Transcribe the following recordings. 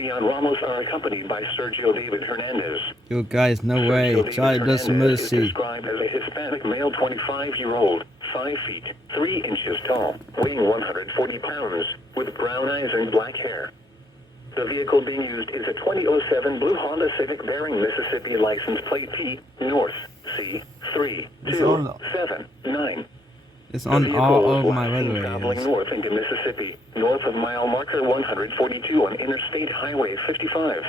Leon Ramos are accompanied by Sergio David Hernandez. Yo, guys, no way. Sergio Charlie David does some Hernandez is mercy. described as a Hispanic male, 25-year-old, 5 feet, 3 inches tall, weighing 140 pounds, with brown eyes and black hair. The vehicle being used is a 2007 blue Honda Civic bearing Mississippi license plate T North C3279. It's The on vehicle all was of my last seen traveling roadways. north into Mississippi, north of mile marker 142 on Interstate Highway 55.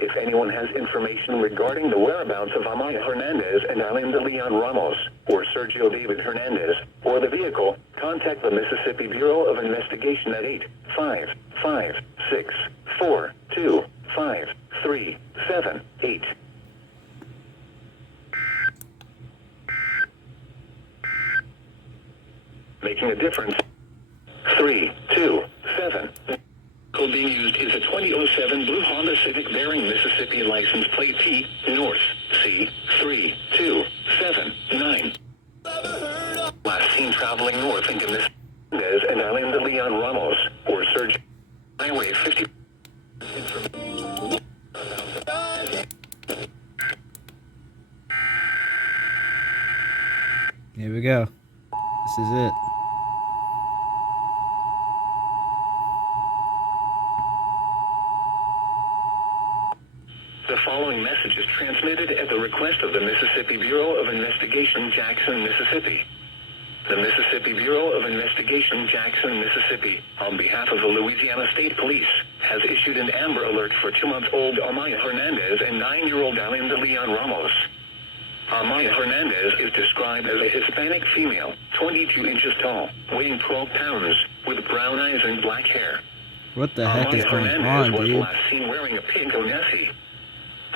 If anyone has information regarding the whereabouts of Amaya Hernandez and Alain de Leon Ramos, or Sergio David Hernandez, or the vehicle, contact the Mississippi Bureau of Investigation at 855-642-5378. Making a difference. 327. Vehicle being used is a 2007 blue Honda Civic bearing Mississippi license plate T North C3279. Last seen traveling north into Mississippi and Alain de Leon Ramos, or Sergio Highway 50. Here we go. This is it. The following message is transmitted at the request of the Mississippi Bureau of Investigation, Jackson, Mississippi. The Mississippi Bureau of Investigation, Jackson, Mississippi, on behalf of the Louisiana State Police, has issued an Amber Alert for 2-month-old Amaya Hernandez and 9-year-old Alain de Leon Ramos. Amaya Hernandez is described as a Hispanic female, 22 inches tall, weighing 12 pounds, with brown eyes and black hair. What the heck is Amaya going Hernandez on, was dude? last seen wearing a pink Onesi.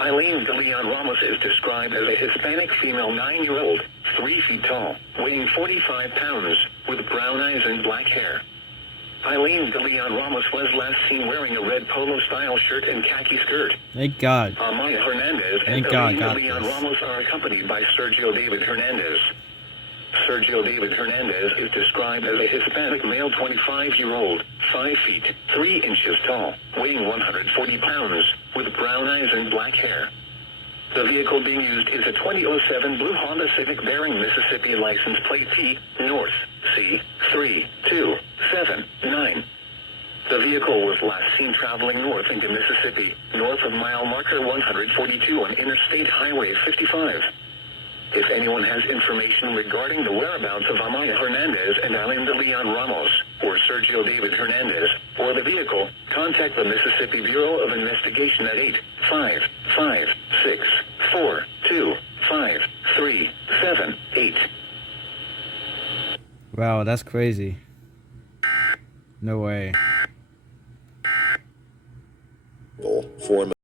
Alain de Leon Ramos is described as a Hispanic female, 9-year-old, 3 feet tall, weighing 45 pounds, with brown eyes and black hair. Alain de Leon Ramos was last seen wearing a red polo-style shirt and khaki skirt. Thank God. Amaya Hernandez and Thank God Alain got de Leon this. Ramos are accompanied by Sergio David Hernandez. Sergio David Hernandez is described as a Hispanic male, 25-year-old, 5 feet, 3 inches tall, weighing 140 pounds, with brown eyes and black hair. The vehicle being used is a 2007 blue Honda Civic bearing Mississippi license plate T North C3279. The vehicle was last seen traveling north into Mississippi, north of mile marker 142 on Interstate Highway 55. If anyone has information regarding the whereabouts of Amaya Hernandez and Alain de Leon Ramos, or Sergio David Hernandez, or the vehicle, contact the Mississippi Bureau of Investigation at 855-642-5378. Wow, that's crazy. No way. Form